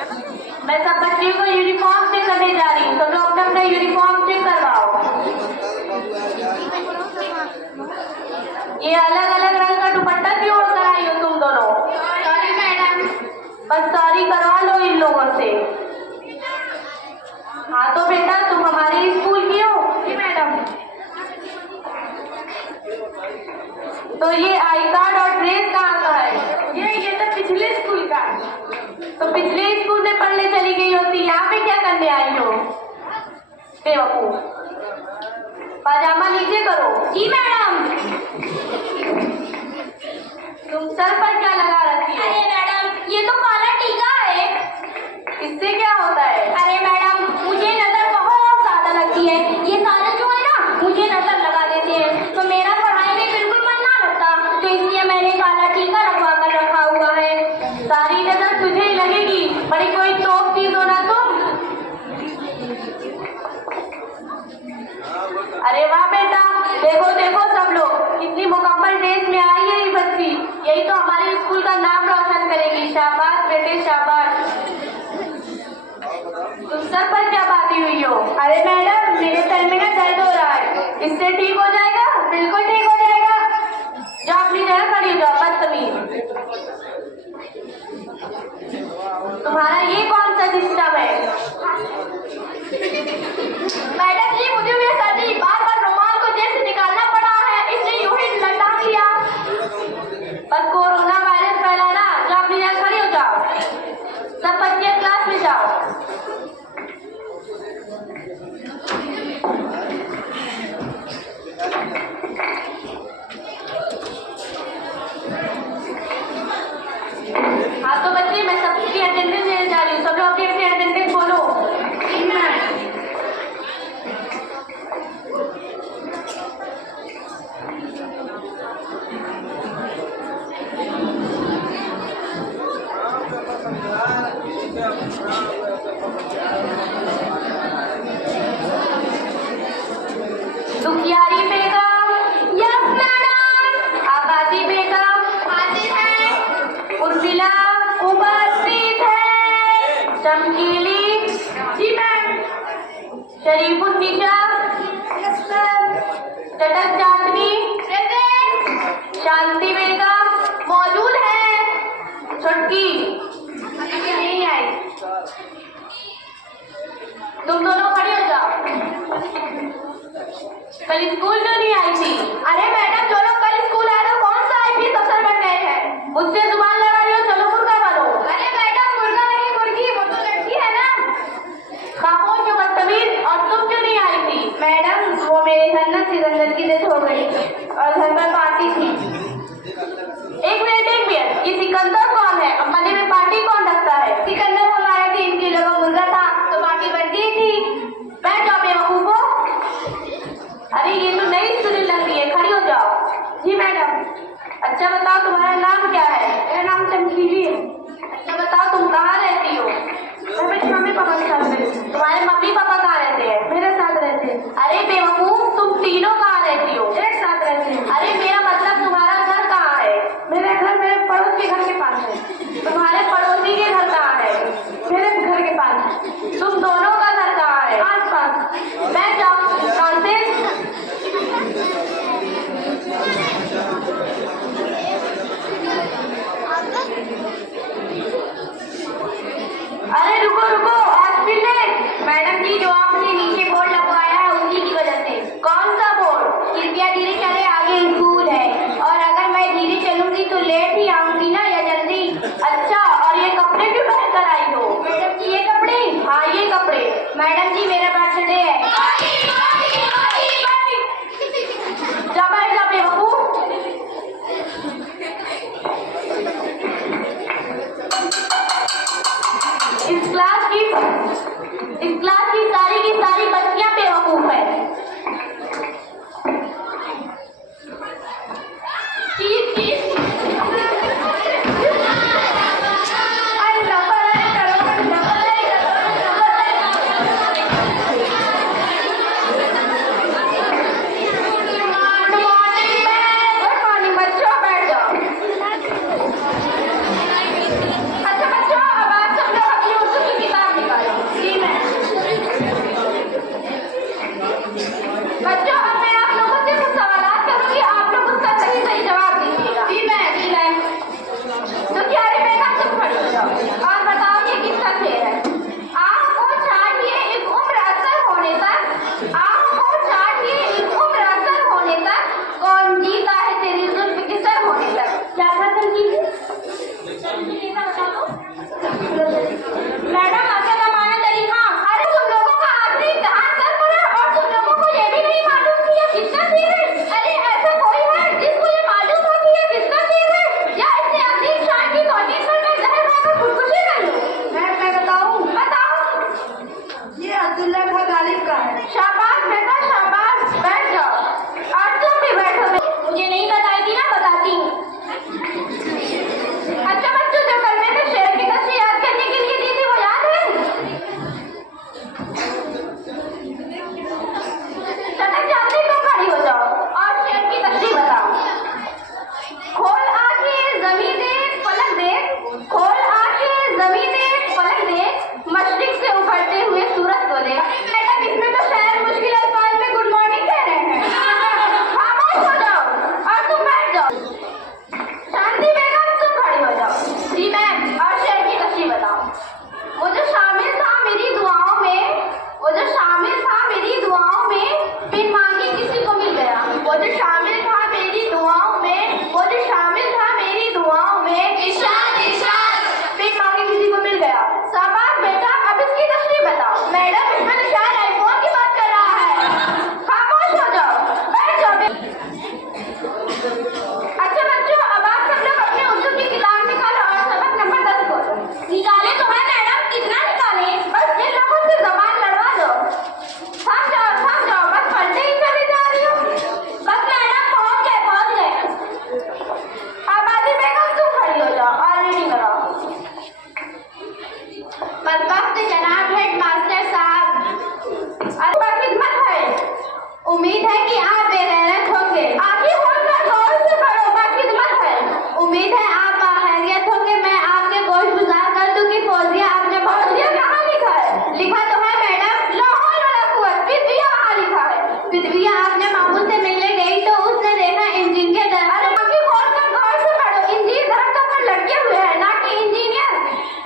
मैं सब बच्चियों को यूनिफॉर्म चेक करने जा रही हूँ, तो लोग अपना यूनिफॉर्म चेक करवाओ। ये अलग अलग रंग का दुपट्टा क्यों ओढ़कर आई हो तुम दोनों? Sorry madam. बस सॉरी करवा लो इन लोगों से। हाँ तो बेटा तुम हमारे स्कूल की हो? जी मैडम। तो ये आई कार्ड और ड्रेस कहाँ का है? ये तो पिछले स्कूल का। तो पिछले स्कूल में पढ़ने चली गई होती, यहाँ पे क्या करने आई हो? बेवकूफ। पाजामा नीचे करो। जी मैडम। तुम सर पर क्या लगा रखी हो? अरे मैडम ये तो काला टीका है। इससे क्या होता है? अरे मैडम मुझे नजर बहुत ज्यादा लगती है, ये सारे जो है ना मुझे नजर लगा देते हैं, तो मेरा पढ़ाई में बिल्कुल मन ना लगता, तो इसलिए मैंने काला टीका लगवा कर रखा हुआ है। सारी नजर तुझे ही लगेगी, बड़ी कोई तोप चीज हो ना तुम। अरे वाह बेटा, देखो देखो सब लोग कितनी मुकम्मल ड्रेस में आई है ये बच्ची, यही तो हमारे स्कूल का नाम रोशन करेगी। शाबाश बेटे शाबाश। तुम सर पर क्या बाती हुई हो? अरे मैडम मेरे सर में ना दर्द हो रहा है। इससे ठीक हो जाएगा? बिल्कुल ठीक हो जाएगा। जाओ अपनी जगह खड़ी हो जाओ, बदतमीज। तुम्हारा ये कौन सा सिस्टम है? मैडम जी मुझे भी सर्दी बार बार रुमाल को जैसे निकालना पड़ा है, इसलिए यूं ही लटा दिया। बस कोरोना वायरस फैलाना। जाओ अपनी जगह खड़ी हो जाओ, सब बच्चे क्लास में जाओ। हाँ तो बच्चे मैं सबकी अटेंडेंस लेने जा रही हूँ, सब लोग अपनी अपनी अटेंडेंस बोलो। दुखियारी बेगम। Yes madam. आबादी बेगम। हाजिर है। उर्मिला उपस्थित है। चमकीली। जी ma'am. Sharifunnisa. Yes ma'am. Chatak Chandni. Present. शांति बेगम। मौजूद है। छुटकी नहीं आई। तुम दोनों खड़े हो जाओ। कल स्कूल क्यों नहीं आई थी? अरे मैडम जो लोग कल स्कूल आए थे कौन सा आई थी अफसर बन गए हैं। मुझसे जुबान लड़ा रही हो, चलो मुर्गा बनो। अरे मैडम मुर्गा नहीं मुर्गी, वो तो लड़की है ना। खामोश हो बदतमीज। और तुम क्यों नहीं आई थी? मैडम वो मेरे घर ना सिकंदर की डेथ हो गई और घर पर पार्टी थी। एक मिनट, ये सिकंदर कौन है? मंदिर में पार्टी कौन रखता है? सिकंदर हमारा 3 किलो का मुर्गा था तो पार्टी बनती थी। बैठ जाओ बेवकूफो। अरे ये तो नई स्टूडेंट लग रही है, खड़ी हो जाओ। जी मैडम। अच्छा बताओ तुम्हारा नाम क्या है? मेरा नाम चमकीली है। अच्छा बताओ तुम कहाँ रहती हो? मैं मेरी मम्मी पापा के साथ रहती हूँ। तुम्हारे मम्मी पापा कहाँ रहते हैं? मेरे साथ रहते हैं। अरे बेवकूफ, तुम तीनों कहाँ रहती हो? एक साथ रहते हैं। अरे मेरा मतलब तुम्हारा घर कहाँ है? मेरा घर मेरे पड़ोस के घर के पास है। तुम्हारे पड़ोसी के घर कहाँ है? मेरे घर के पास। तुम दोनों का घर कहाँ है? आस पास। बैठ जाओ। नॉनसेंस। अरे रुको रुको, हॉस्पिटल। मैडम जी जो आपने नीचे बोर्ड लगवाया है उसी की वजह से। कौन सा बोर्ड? कृपया धीरे चले, आगे स्कूल है और अगर मैं धीरे चलूंगी तो लेट ही आऊंगी ना या जल्दी। अच्छा, और ये कपड़े क्यों पहन कर आई हो? मैडम जी ये कपड़े। हाँ ये कपड़े। मैडम जी मेरा बर्थडे है। जा बैठ जा बेवकूफ। इस क्लास की सारी बच्चियां बेवकूफ है। देख पलक देख, मशरिक से उभरते हुए सूरज को देख। मैडम इसमें तो शायद मुश्किल अल्फाज में गुड मॉर्निंग कह रहे हैं। खामोश हो जाओ और तुम बैठ जाओ। शांति बेगम तुम खड़ी हो जाओ। जी मैम, और शेर की तस्वीर बताओ। वो जो शामिल था मेरी दुआओं में, वो जो शामिल था मेरी दुआओं में, बिन मांगे किसी को मिल गया। वो जो शामिल था मेरी दुआओं में, वो जो शामिल था मेरी दुआओं में, इरशाद इरशाद, बिन मांगे किसी को मिल गया। शाबाश बेटा, अब इसकी तस्वीर बताओ। मैडम इसमें तो शायद आईफोन की बात कर रहा है। खामोश हो जाओ, बैठ जाओ। अच्छा बच्चों, अब आप सब लोग अपने उर्दू की किताब निकालो और सबक नंबर 10 खोलो। निकाले तो है मैडम, कितना निकाले? बस जिन लोगों से जबान लड़वा दो। थम जाओ, बस पढ़ते ही चली जा रही हो। बस मैडम पहुंच गए। आबादी बेगम तुम खड़ी हो जाओ और रीडिंग कराओ। बदबख्त जनाब हेडमास्टर साहब, अरे खिदमत है। उम्मीद है कि आप बेगैरत होंगे। आगे होकर गौर से पढ़ो, खिदमत है। उम्मीद है आप बाखैरियत होंगे। मैं आपके गोशगुजार कर दूं कि फौजिया आपने फौजिया कहाँ लिखा है? लिखा तो है मैडम, लाहौर वाला कुआं, बिदविया वहाँ लिखा है। बिदविया आपने मामू से मिलने गई तो उसने देखा इंजन के दरवाजे। बाकी खोलकर गौर से पढ़ो। इंजीर दरख्तों पर लटके हुए हैं, ना कि इंजीनियर।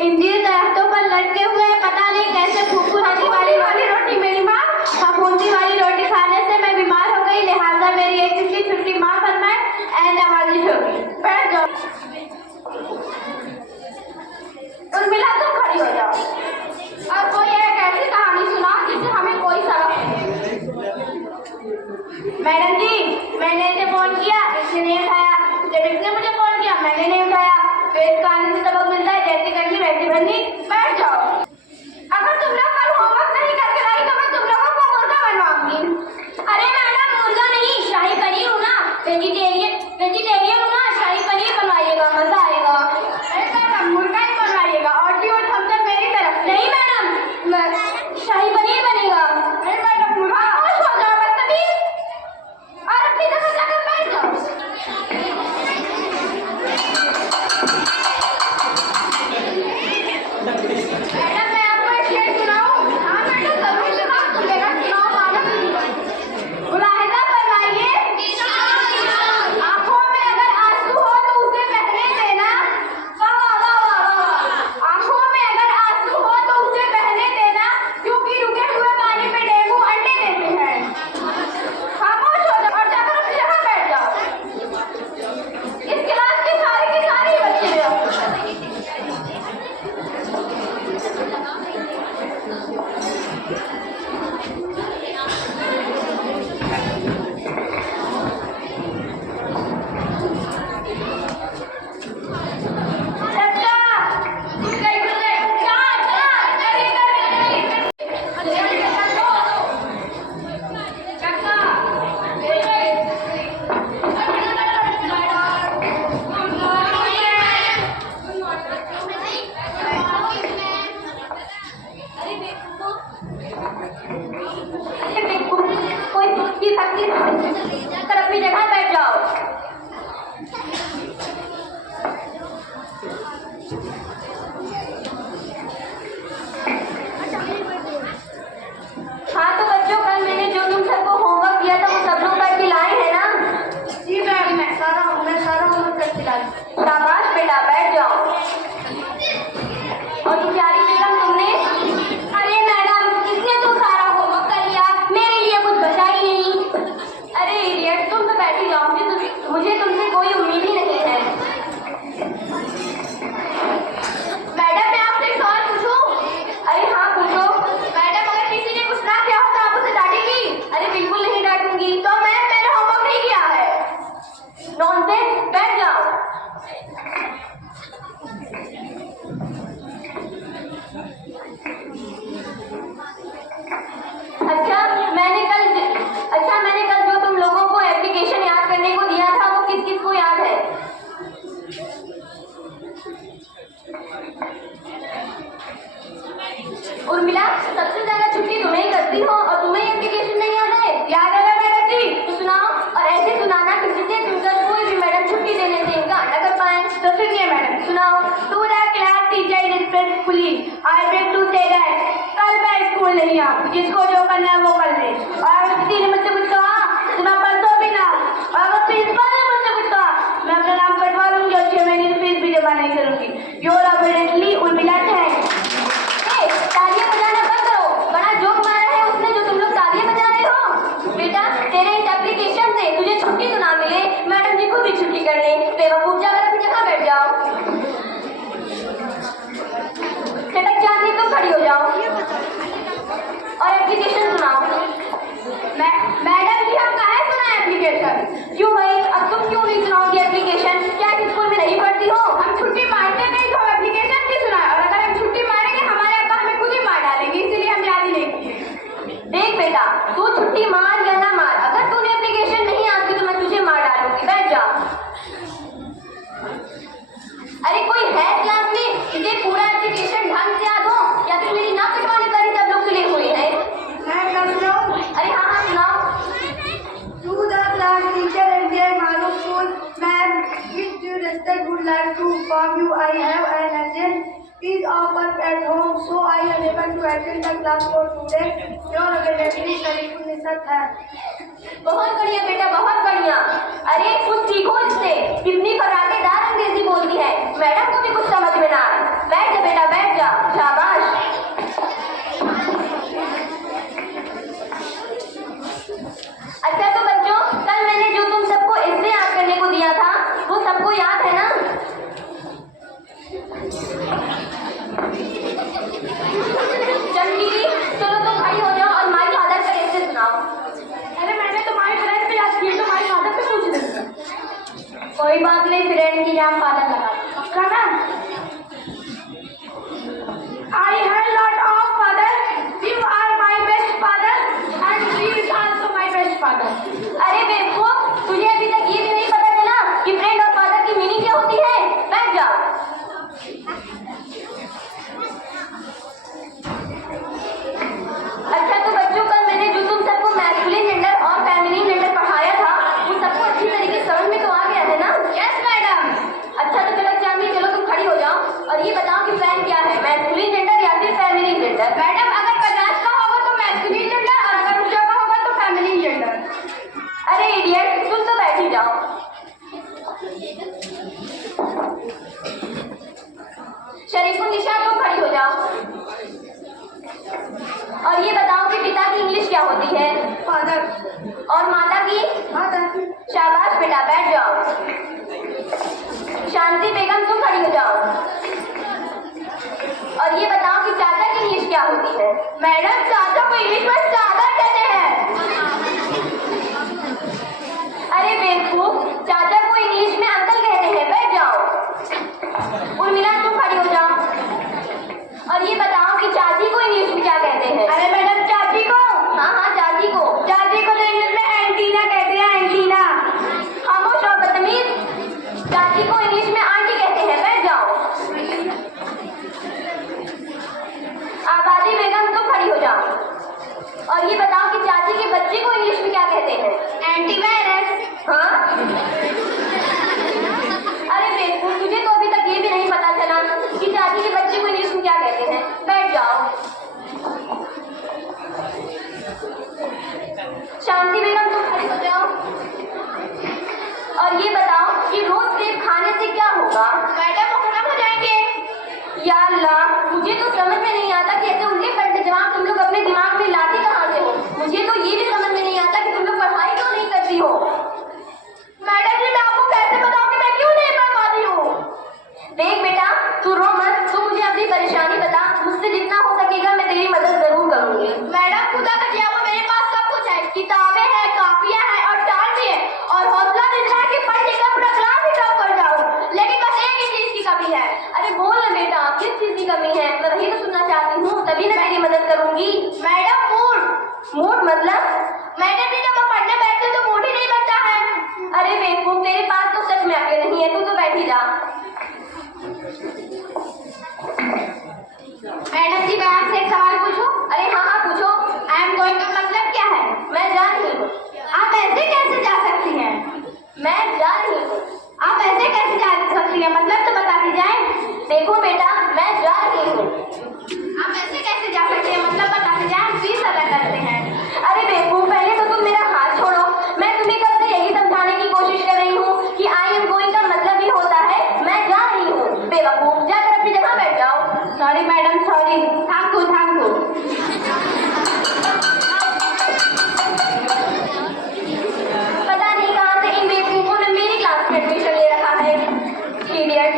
इंजीर दरख्तों पर लटके हुए हैं, पता नहीं कैसे फूफू वाली रोटी। मेरी माँ फफूंदी वाली रोटी खाने से मैं बीमार हो गई, लिहाजा मेरी एक पिछली छुट्टी माँ फरमाए एंड नवाजिश होगी। बैठ जाओ। उर्मिला तुम खड़ी हो जाओ और कोई एक ऐसी कहानी सुना जिससे हमें कोई सबक मिले। मैडम जी, मैंने इसे फोन किया, इसने नहीं उठाया। जब इसने मुझे फोन किया, मैंने नहीं उठाया। तो इस कहानी से सबक मिलता है, जैसी करनी वैसी बननी। बैठ जाओ। अगर तुम लोग कल होमवर्क नहीं करके लाई तो मैं तुम लोगों को मुर्गा बनवाऊंगी। अरे मैडम मुर्गा नहीं, शाही पनीर हूँ ना, वेजिटेरियन हूँ ना, शाही पनीर बनवाइएगा, मजा आएगा। अरे मैडम मुर्गा ही बनवाइएगा और टी और थम्स-अप मेरी तरफ से। नहीं मैडम, शाही पनीर बनेगा। अरे मैडम मुर्गा। खामोश हो जाओ बदतमीज और अपनी जगह जाकर बैठ जाओ। मैडम मैं आपको एक शेर सुनाऊं? हाँ मैडम जरूर सुनाओ, तुम बेटा सुनाओ, मानो। मुलाहिजा फरमाइए। आंखों में अगर आंसू हो तो उसे बहने देना। वाह वाह वाह वाह वाह। आंखों में अगर आंसू हो तो उसे बहने देना, क्योंकि रुके हुए पानी में डेंगू अंडे देते हैं। खामोश हो जाओ और जाकर अपनी जगह बैठ जाओ। इस क्लास के सारे बच्चे हो। कर अपनी जगह बैठ जाओ। हाँ तो बच्चों, कल मैंने जो तुम सबको होमवर्क दिया था वो सब लोग करके लाए हैं ना? जी मैम, मैं सारा होमवर्क करके लाई। शाबाश बेटा, बैठ जाओ। और प्यारी बेगम तुमने? अरे मैडम इसने तो सारा होमवर्क कर लिया, मेरे लिए कुछ बचा ही नहीं। अरे इडियट, तुम तो बैठी जाओ, मुझे तुमसे कोई उम्मीद ही नहीं है। मैडम मैं आपसे एक सवाल पूछूं? अरे हाँ पूछो। मैडम अगर किसी ने कुछ ना किया हो तो आप उसे डांटेंगी? अरे बिल्कुल नहीं डांटूंगी। तो मैंने होमवर्क नहीं किया है। नॉनसेंस, बैठ जाओ। अच्छा मैंने कल जो तुम लोगों को एप्लीकेशन याद करने को दिया था वो किस किस को याद है? उर्मिला, सबसे ज्यादा छुट्टी तुम्हें ही करती हो और तुम्हें एप्लीकेशन नहीं याद है? याद है ना मैडम जी? तो सुनाओ। और ऐसे सुनाना कि जिससे तुमसे कोई भी मैडम छुट्टी देने से इनकार न कर पाए। तो सुनिए मैडम, सुनाओ। To the class teacher respectfully, I beg to say that कल मैं स्कूल नहीं आऊँ, जिसको जो करना है वो कर ले। और अगर किसी ने मुझसे कुछ कहा तो मैं परसों भी ना, और अगर प्रिंसिपल ने मुझसे कुछ कहा मैं अपना नाम कटवा लूंगी और 6 महीने की फीस भी जमा नहीं करूंगी। योर ऑब्वियसली उर्मिला है। तालियां बजाना बंद करो, बड़ा जोक मारा है उसने जो तुम लोग तालियां बजा रहे हो। बेटा तेरे इस एप्लीकेशन से तुझे छुट्टी तो ना मिले, मैडम जी को भी छुट्टी कर ले, बेवकूफ जाकर अपनी जगह बैठ जाओ। चटक चांदी तुम खड़ी हो जाओ और एप्लीकेशन सुनाओ। मैडम जी हम कहाँ सुना एप्लीकेशन? क्यों भाई, अब तुम क्यों नहीं सुनाओगी एप्लीकेशन? क्या इस स्कूल में नहीं पढ़ती हो? हम छुट्टी मारते नहीं तो एप्लीकेशन क्यों सुनाए? और अगर हम छुट्टी मारेंगे हमारे अब्बा हमें खुद ही मार डालेंगे, इसीलिए हम याद ही नहीं किए। देख बेटा, तू छुट्टी मार या ना मार, अगर तूने एप्लीकेशन नहीं आती तो मैं तुझे मार डालूंगी। बैठ जा। अरे कोई है क्लास में जिसे पूरा एप्लीकेशन ढंग से याद हो, या फिर मेरी ना कटवाने पर ही सब लोग तुले हुए हैं? अरे हाँ हाँ सुनाओ। To the class teacher and dear Malum School, ma'am, with due respect would like to inform you I have an urgent fees offer at home, so I am able to attend the class for today. Your availability Sharifun है। बहुत बढ़िया बेटा, बहुत बढ़िया। अरे कुछ सीखो इससे, कितनी कराटेदार अंग्रेजी बोलती है, मैडम को भी कुछ समझ में ना आए। बैठ जा बेटा, बैठ जा, शाबाश। अच्छा तो बच्चों, कल मैंने जो तुम सबको इससे याद करने को दिया था वो सबको याद है ना? चंदी चलो तुम खड़ी हो जाओ और माई फादर का ऐसे सुनाओ। अरे मैंने तुम्हारी फ्रेंड पे याद किया, तुम्हारी फादर से पूछ रही। कोई बात नहीं, फ्रेंड की जाम फादर लगा पक्का ना? I have lot of father. You are my best father and he is also my best father. अरे बेवकूफ, तुझे अभी तक ये भी नहीं पता चला कि फ्रेंड और फादर की मीनिंग क्या होती है? बैठ जाओ। अच्छा तो बच्चों, कल मैंने जो तुम सबको मैस्कुलिन जेंडर और फेमिनिन जेंडर पढ़ाया था वो सबको अच्छी तरीके से समझ में तो आ गया है ना? Yes madam. अच्छा तो चलो चांदी, चलो तुम खड़ी हो जाओ और ये बताओ कि फ्रेंड क्या है, मैस्कुलिन जेंडर या फिर फेमिनिन जेंडर? मैडम अगर बजाज का होगा तो मैस्कुलिन जेंडर और अगर उषा का होगा तो फेमिनिन जेंडर। अरे इडियट, तुम तो बैठ ही जाओ। शरीफुन निशा तुम खड़ी हो जाओ और ये बताओ कि पिता की इंग्लिश क्या होती है? फादर। और माता की? मदर। शाबाश बेटा, बैठ जाओ। शांति बेगम तुम खड़ी हो जाओ और ये बताओ कि चाचा की इंग्लिश क्या होती है? मैडम चाचा को इंग्लिश में चादर कहते हैं। अरे बेवकूफ, चाचा को इंग्लिश में अंकल कहते हैं। बैठ जाओ। उर्मिला तुम खड़ी हो जाओ और ये बताओ कि चाची को इंग्लिश में क्या कहते हैं? अरे मैडम चाची को? हाँ हाँ चाची को। चाची को तो इंग्लिश में एंटीना कहते हैं, एंटीना। खामोश और बदतमीज, चाची को इंग्लिश में आंटी कहते हैं। बैठ जाओ। आबादी बेगम तुम खड़ी हो जाओ और ये बताओ कि चाची के बच्चे को इंग्लिश में क्या कहते हैं? एंटीवायरस। हाँ? अरे बेवकूफ, तुझे तो अभी तक ये भी नहीं पता चला कि चाची के बच्चे को इंग्लिश में क्या कहते हैं। बैठ जाओ। शांति बेगम तुम खड़ी हो जाओ और ये बताओ कि रोज सेब खाने से क्या होगा? मैडम वो खत्म हो जाएंगे। या अल्लाह, मुझे तो समझ में नहीं आता कि ऐसे उल्टे पलटे जवाब तुम लोग अपने दिमाग में लाते कहाँ से हो। मुझे तो ये भी समझ में नहीं आता कि तुम लोग पढ़ाई क्यों नहीं करती हो। मैडम जी मैं आपको कैसे बताऊं कि मैं क्यों नहीं पढ़ पाती हूँ? देख बेटा, तू रो मत, तू मुझे अपनी परेशानी बता, मुझसे जितना हो सकेगा मैं तेरी मदद जरूर करूंगी। मैडम खुदा का दिया हुआ मेरे पास सब कुछ है, किताबें हैं, कापियां हैं और चार्ट भी है और हौसला देता है कि पढ़ लिखकर पूरा क्लास ही टॉप कर जाऊं, लेकिन बस एक ही चीज की कमी है। अरे बोल ना बेटा, किस चीज की कमी है? मैं वही तो सुनना चाहती हूँ, तभी ना तेरी मदद करूंगी। Madam mood. मूड मतलब? मैडम जी जब मैं पढ़ने बैठती हूँ तो मूड ही नहीं बनता है। अरे बेवकूफ, तेरे पास तो सच में अकल नहीं है, तू तो बैठ ही जा। मैडम जी मैं आपसे एक सवाल पूछूं? अरे हाँ हाँ पूछो। आई एम गोइंग का मतलब क्या है? मैं जा रही हूँ। आप ऐसे कैसे जा सकती हैं? मैं जा रही हूँ। आप ऐसे कैसे जा सकती हैं? मतलब तो बता दी जाए। देखो बेटा, मैं जा रही हूँ। आप ऐसे कैसे जा सकते हैं? मतलब बताते जाए, हम फीस अदा करते हैं। अरे बेवकूफ, पहले तो तुम मेरा हाथ छोड़ो। मैं तुम्हें कब से यही समझाने की कोशिश कर रही हूँ कि आई एम गोइंग का मतलब ही होता है मैं जा रही हूँ। बेवकूफ, जाकर अपनी जगह बैठ जाओ। Sorry madam, sorry. Thank you, thank you. पता नहीं कहाँ से इन बेवकूफों ने मेरी क्लास में एडमिशन ले रखा है। Idiot.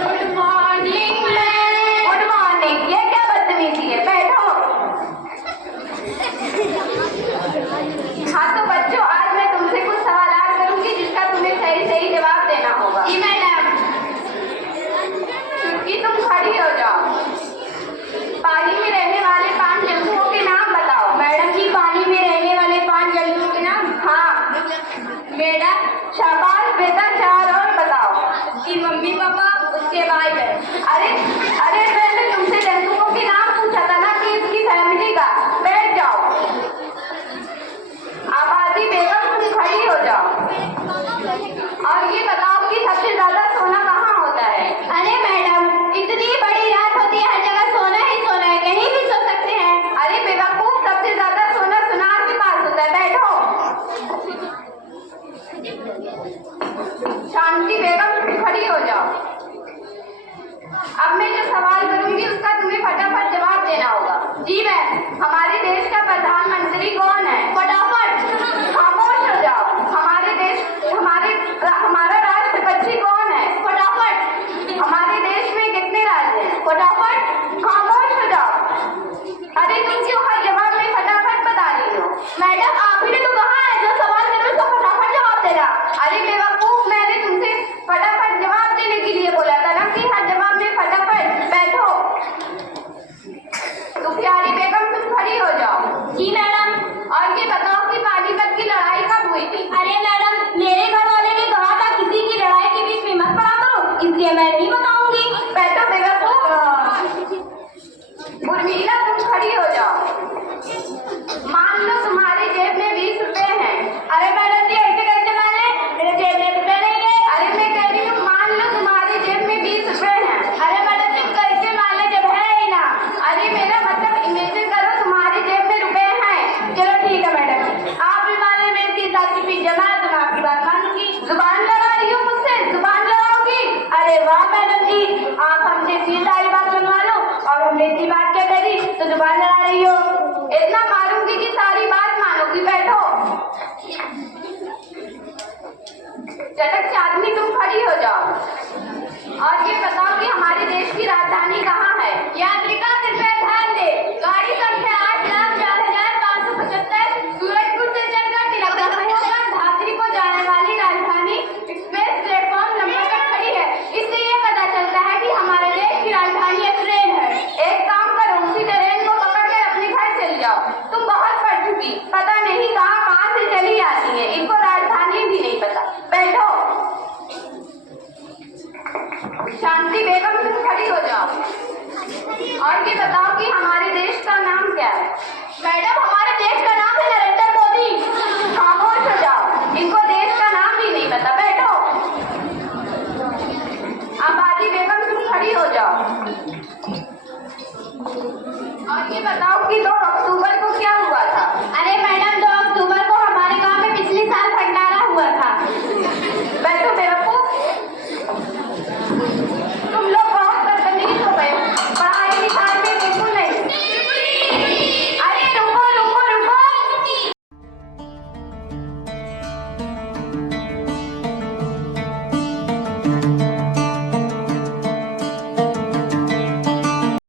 Good morning ma'am. Good morning. ये क्या बदतमीजी है? बैठो। हाँ तो बच्चों, आज मैं तुमसे कुछ सवाल करूंगी जिसका तुम्हें सही सही जवाब देना होगा। जी मैडम। कि तुम खड़ी हो जाओ। पानी में रहने वाले 5 जंतुओं के नाम बताओ। मैडम जी, पानी में रहने वाले 5 जंतुओं के नाम? हाँ मैडम। शाबाश बेटा, 4 और बताओ। कि मम्मी पापा, उसके भाई बहन। अरे अरे, मैंने तुमसे जंतुओं के नाम पूछा था ना, कि इसकी फैमिली का। बैठ जाओ। आबादी बेगम, तुम खड़ी हो जाओ और ये बताओ कि सबसे ज्यादा सोना कहाँ होता है? अरे मैडम, इतनी बड़ी रात होती है, हर जगह सोना ही सोना है, कहीं भी सो सकते हैं। अरे बेवकूफ, सबसे ज्यादा सोना सुनार के पास होता है। बैठो। शांति बेगम, तुम खड़ी हो जाओ। अब मैं जो सवाल करूंगी उसका तुम्हें फटाफट जवाब देना होगा। जी मैम। हमारे देश का प्रधानमंत्री कौन है? फटाफट। खामोश हो जाओ। हमारा राष्ट्रपति कौन है? फटाफट। हमारे देश में कितने राज्य हैं? फटाफट। खामोश हो जाओ। अरे तुम क्यों हर जवाब में फटाफट बता रही हो? मैडम, आप ही ने तो कहा है जो सवाल करो उसका फटाफट जवाब देना। अरे बेवकूफ, मैंने तुमसे फटाफट जवाब देने के लिए बोला था ना, कि हर जवाब में फटाफट। बैठो। तो प्यारी बेगम, तुम खड़ी हो जाओ। जी मैडम। और ये बताओ कि पानीपत की लड़ाई कब हुई थी? अरे मैडम, मेरे घर वाले ने कहा था किसी की लड़ाई के बीच में मत पड़ा करो, इसलिए मैं नहीं बताऊंगी। बैठो बेवकूफ। उर्मिला, तुम खड़ी हो जाओ। मान लो तुम्हारी जेब में 20 रुपए हैं। अरे मैडम जी, ऐसे कैसे माने? मेरे जेब में रुपए नहीं है। अरे मैं कह रही हूँ, मान लो तुम्हारी जेब में 20 रुपए हैं। अरे मैडम जी, कैसे मान ले जब है ही ना? अरे मेरा मतलब इमेजिन करो तुम्हारी जेब में रुपए हैं। चलो ठीक है मैडम जी, आप भी मान ले, मेरी 30 लाख की फीस जमा है, तो मैं आपकी बात मान लूंगी। जुबान लड़ा रही हो मुझसे? जुबान लड़ाओगी? अरे वाह मैडम जी, आप हमसे इतनी सारी बात सुनवा लो और हमने इतनी बात क्या करी तो जुबान लड़ा रही हो। इतना मारूंगी कि सारी बात मानोगी। बैठो। चटक आदमी, तुम खड़ी हो जाओ और ये बताओ कि हमारे देश की राजधानी कहाँ है? यात्रिका कृपया ध्यान दे। गाड़ी संख्या 8,04,575 सूरजपुर से चलकर तिलकनगर होकर धात्री को जाने वाली राजधानी एक्सप्रेस प्लेटफॉर्म नंबर पर खड़ी है। इससे ये पता चलता है कि हमारे देश की राजधानी एक ट्रेन है। एक काम करो, उसी ट्रेन को पकड़ कर अपने घर चली जाओ। तुम बहुत पढ़ चुकी, पता नहीं कहाँ से चली आती है, इनको राजधानी भी नहीं पता। बैठो। शांति बेगम, तुम खड़ी हो जाओ और ये बताओ कि हमारे देश का नाम क्या है? मैडम, हमारे देश का नाम है नरेंद्र मोदी। खामोश हो जाओ, इनको देश का नाम भी नहीं पता। बैठो। आबादी बेगम, तुम खड़ी हो जाओ और ये बताओ कि 2 अक्टूबर को क्या हुआ था? अरे मैडम, 2 अक्टूबर को हमारे गांव में पिछले साल भंडारा हुआ था। बैठो बेवकूफ।